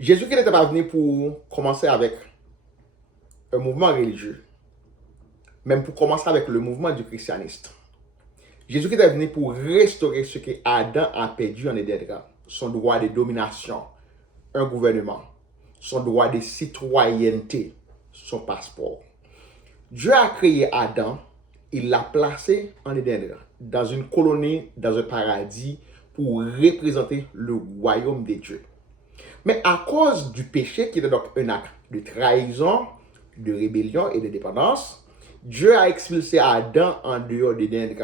Jésus-Christ n'était pas venu pour commencer avec un mouvement religieux, même pour commencer avec le mouvement du christianisme. Jésus-Christ est venu pour restaurer ce que Adam a perdu en Éden, son droit de domination, un gouvernement, son droit de citoyenneté, son passeport. Dieu a créé Adam, il l'a placé en Éden, dans une colonie, dans un paradis, pour représenter le royaume de Dieu. Mais à cause du péché, qui était donc un acte de trahison, de rébellion et de dépendance, Dieu a expulsé Adam en dehors d'Éden.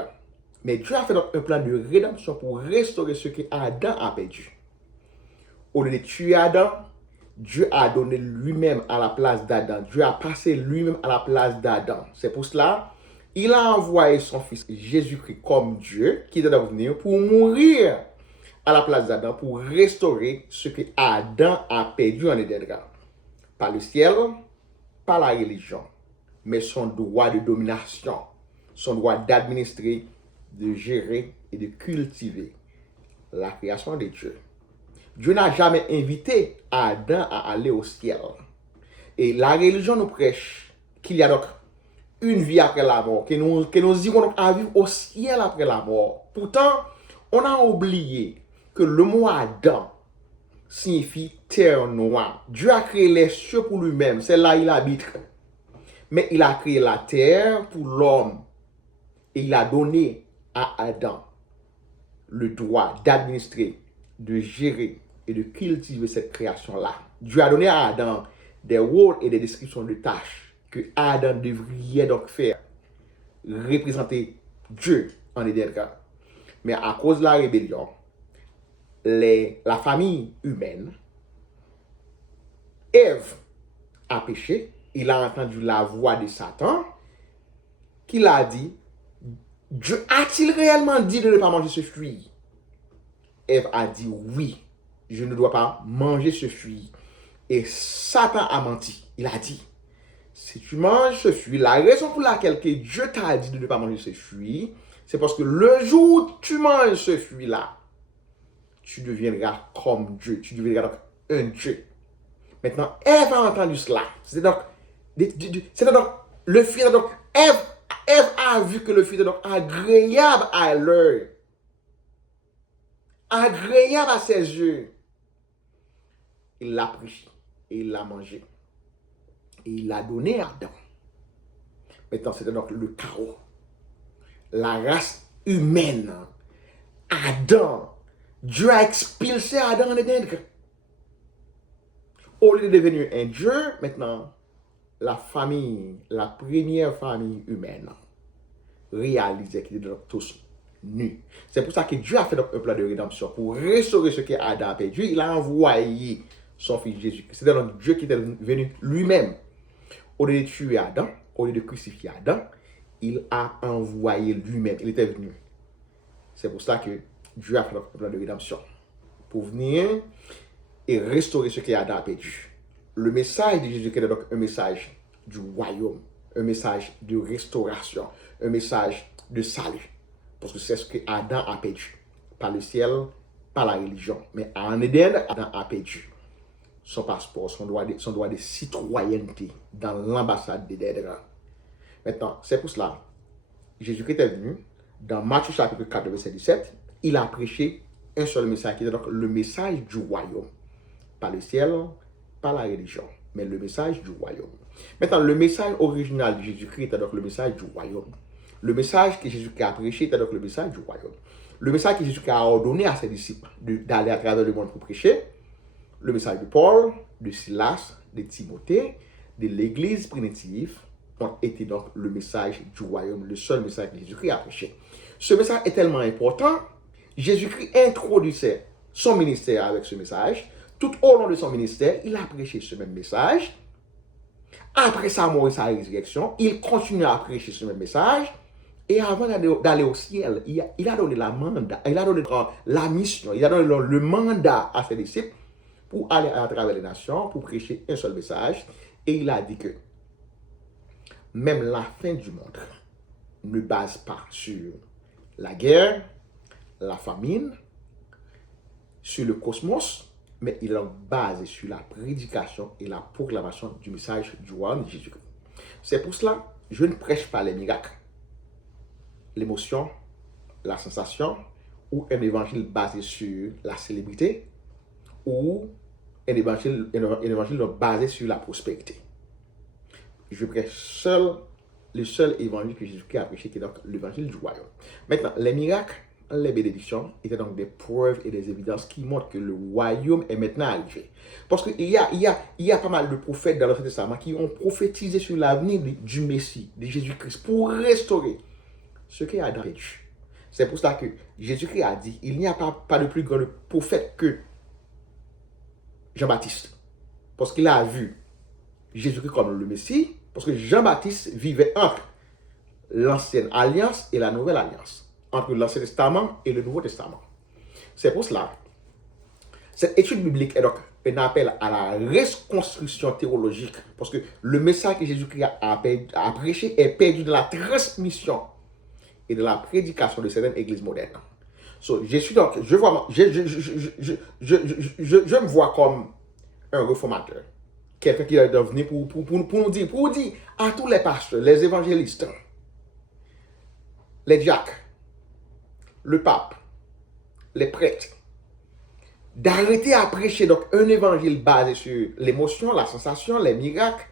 Mais Dieu a fait donc un plan de rédemption pour restaurer ce que Adam a perdu. Au lieu de tuer Adam, Dieu a donné lui-même à la place d'Adam. Dieu a passé lui-même à la place d'Adam. C'est pour cela, il a envoyé son fils Jésus-Christ comme Dieu, qui est venu pour mourir à la place d'Adam, pour restaurer ce que Adam a perdu en Éden. Pas le ciel, pas la religion, mais son droit de domination, son droit d'administrer, de gérer et de cultiver la création de Dieu. Dieu n'a jamais invité Adam à aller au ciel. Et la religion nous prêche qu'il y a donc une vie après la mort, que nous irons à vivre au ciel après la mort. Pourtant, on a oublié que le mot Adam signifie terre noire. Dieu a créé les cieux pour lui-même, c'est là il habite. Mais il a créé la terre pour l'homme. Et il a donné à Adam le droit d'administrer, de gérer et de cultiver cette création-là. Dieu a donné à Adam des rôles et des descriptions de tâches que Adam devrait donc faire, représenter Dieu en Éden. Mais à cause de la rébellion, la famille humaine, Ève a péché, il a entendu la voix de Satan, qui l'a dit, Dieu a-t-il réellement dit de ne pas manger ce fruit? Ève a dit oui, je ne dois pas manger ce fruit. Et Satan a menti. Il a dit, si tu manges ce fruit, la raison pour laquelle que Dieu t'a dit de ne pas manger ce fruit, c'est parce que le jour où tu manges ce fruit-là, tu deviendras comme Dieu. Tu deviendras donc un Dieu. Maintenant, Ève a entendu cela. C'est donc le fruit. Donc, Ève a vu que le fruit est donc agréable à l'œil, agréable à ses yeux. Il l'a pris et il l'a mangé. Et il l'a donné à Adam. Maintenant, c'était donc le chaos. La race humaine. Adam. Dieu a expulsé Adam en Éden. Au lieu de devenir un Dieu, maintenant, la première famille humaine, réalisait qu'ils étaient donc tous nus. C'est pour ça que Dieu a fait donc un plan de rédemption pour restaurer ce que Adam a perdu. Il a envoyé son fils Jésus. C'était donc Dieu qui était venu lui-même. Au lieu de tuer Adam, au lieu de crucifier Adam, il a envoyé lui-même. Il était venu. C'est pour ça que Dieu a fait donc un plan de rédemption pour venir et restaurer ce que Adam a perdu. Le message de Jésus est donc un message du royaume, un message de restauration, un message de salut. Parce que c'est ce que Adam a perdu. Pas le ciel, pas la religion. Mais en Éden, Adam a perdu son passeport, son droit de citoyenneté dans l'ambassade d'Éden. Maintenant, c'est pour cela, Jésus-Christ est venu, dans Matthieu chapitre 4, verset 17, il a prêché un seul message, qui est donc le message du royaume. Pas le ciel, pas la religion, mais le message du royaume. Maintenant, le message original de Jésus-Christ était donc le message du royaume. Le message que Jésus-Christ a prêché était donc le message du royaume. Le message que Jésus-Christ a ordonné à ses disciples d'aller à travers le monde pour prêcher, le message de Paul, de Silas, de Timothée, de l'église primitive, ont été donc le message du royaume, le seul message que Jésus-Christ a prêché. Ce message est tellement important, Jésus-Christ introduisait son ministère avec ce message. Tout au long de son ministère, il a prêché ce même message. Après sa mort et sa résurrection, il continue à prêcher ce même message. Et avant d'aller au ciel, il a donné il a donné la mission, il a donné le mandat à ses disciples pour aller à travers les nations, pour prêcher un seul message. Et il a dit que même la fin du monde ne base pas sur la guerre, la famine, sur le cosmos, mais il est donc basé sur la prédication et la proclamation du message du royaume de Jésus-Christ. C'est pour cela, je ne prêche pas les miracles, l'émotion, la sensation, ou un évangile basé sur la célébrité, ou un évangile basé sur la prospérité. Je prêche le seul évangile que Jésus-Christ a prêché, qui est donc l'évangile du royaume. Maintenant, les miracles, les bénédictions étaient donc des preuves et des évidences qui montrent que le royaume est maintenant arrivé. Parce qu'il y a pas mal de prophètes dans l'Ancien Testament qui ont prophétisé sur l'avenir du Messie, de Jésus-Christ, pour restaurer ce qui a perdu. C'est pour cela que Jésus-Christ a dit, il n'y a pas de plus grand prophète que Jean-Baptiste. Parce qu'il a vu Jésus-Christ comme le Messie, parce que Jean-Baptiste vivait entre l'ancienne alliance et la nouvelle alliance, entre l'Ancien Testament et le Nouveau Testament. C'est pour cela, cette étude biblique est donc un appel à la reconstruction théologique, parce que le message que Jésus-Christ a prêché est perdu dans la transmission et de la prédication de certaines églises modernes. So, je me vois comme un réformateur, quelqu'un qui est devenu pour nous dire à tous les pasteurs, les évangélistes, les diacres, le pape, les prêtres, d'arrêter à prêcher donc un évangile basé sur l'émotion, la sensation, les miracles,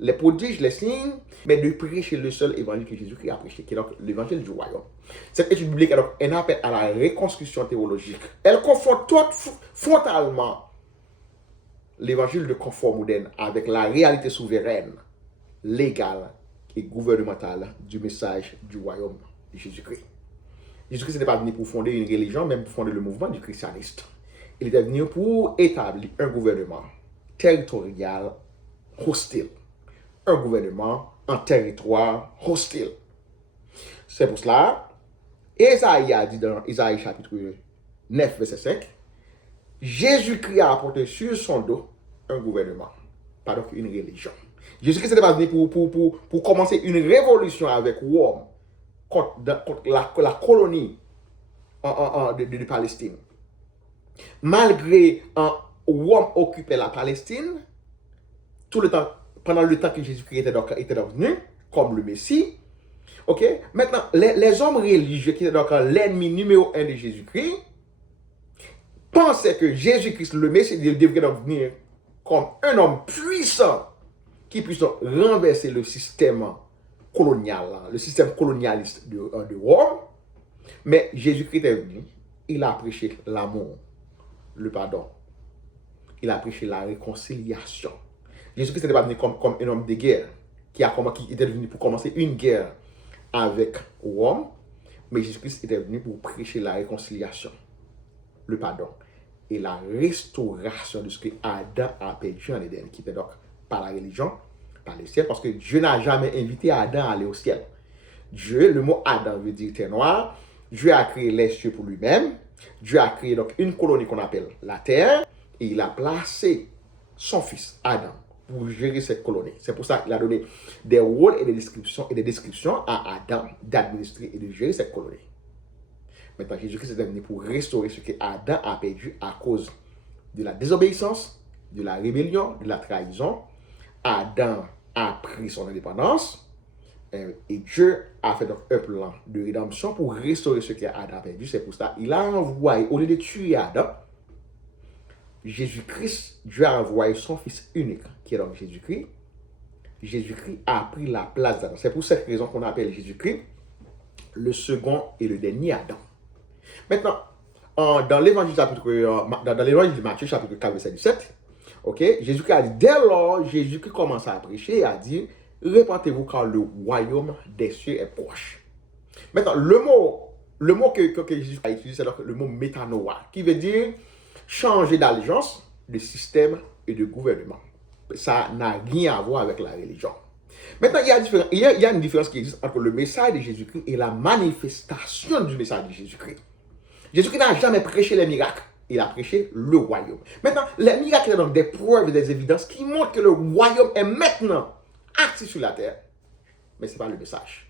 les prodiges, les signes, mais de prêcher le seul évangile que Jésus-Christ a prêché, qui est donc l'évangile du royaume. Cette étude biblique est donc un appel à la reconstruction théologique. Elle confronte frontalement l'évangile de confort moderne avec la réalité souveraine, légale et gouvernementale du message du royaume de Jésus-Christ. Jésus-Christ n'était pas venu pour fonder une religion, même pour fonder le mouvement du christianisme. Il était venu pour établir un gouvernement territorial hostile. Un gouvernement en territoire hostile. C'est pour cela, Ésaïe a dit dans Ésaïe chapitre 9, verset 5, Jésus-Christ a apporté sur son dos un gouvernement, pas donc une religion. Jésus-Christ n'était pas venu pour commencer une révolution avec Rome contre la colonie de Palestine. Malgré Rome occupait la Palestine, tout le temps, pendant le temps que Jésus-Christ était donc venu, comme le Messie, ok? Maintenant, les hommes religieux qui étaient donc l'ennemi numéro 1 de Jésus-Christ, pensaient que Jésus-Christ, le Messie, devrait donc venir comme un homme puissant qui puisse donc renverser le système colonial, le système colonialiste de Rome. Mais Jésus-Christ est venu, il a prêché l'amour, le pardon, il a prêché la réconciliation. Jésus-Christ n'était pas venu comme un homme de guerre qui était venu pour commencer une guerre avec Rome, mais Jésus-Christ était venu pour prêcher la réconciliation, le pardon et la restauration de ce que Adam a perdu en Éden, qui était donc par la religion, par le ciel, parce que Dieu n'a jamais invité Adam à aller au ciel. Dieu, le mot Adam veut dire terre noire. Dieu a créé les cieux pour lui-même. Dieu a créé donc une colonie qu'on appelle la terre, et il a placé son fils Adam pour gérer cette colonie. C'est pour ça qu'il a donné des rôles et des descriptions à Adam d'administrer et de gérer cette colonie. Maintenant, Jésus-Christ est venu pour restaurer ce que Adam a perdu à cause de la désobéissance, de la rébellion, de la trahison. Adam a pris son indépendance et Dieu a fait donc un plan de rédemption pour restaurer ce que Adam a perdu. C'est pour ça qu'il a envoyé, au lieu de tuer Adam, Jésus-Christ, Dieu a envoyé son fils unique, qui est donc Jésus-Christ. Jésus-Christ a pris la place d'Adam. C'est pour cette raison qu'on appelle Jésus-Christ le second et le dernier Adam. Maintenant, dans l'évangile de Matthieu, chapitre 4, verset 17, okay, Jésus-Christ a dit, dès lors, Jésus-Christ commence à prêcher et a dit, répentez-vous car le royaume des cieux est proche. Maintenant, le mot que Jésus a utilisé, c'est le mot métanoïa, qui veut dire changer d'allégeance, de système et de gouvernement. Ça n'a rien à voir avec la religion. Maintenant, il y a une différence qui existe entre le message de Jésus-Christ et la manifestation du message de Jésus-Christ. Jésus-Christ n'a jamais prêché les miracles. Il a prêché le royaume. Maintenant, les miracles sont donc des preuves et des évidences qui montrent que le royaume est maintenant actif sur la terre. Mais ce n'est pas le message.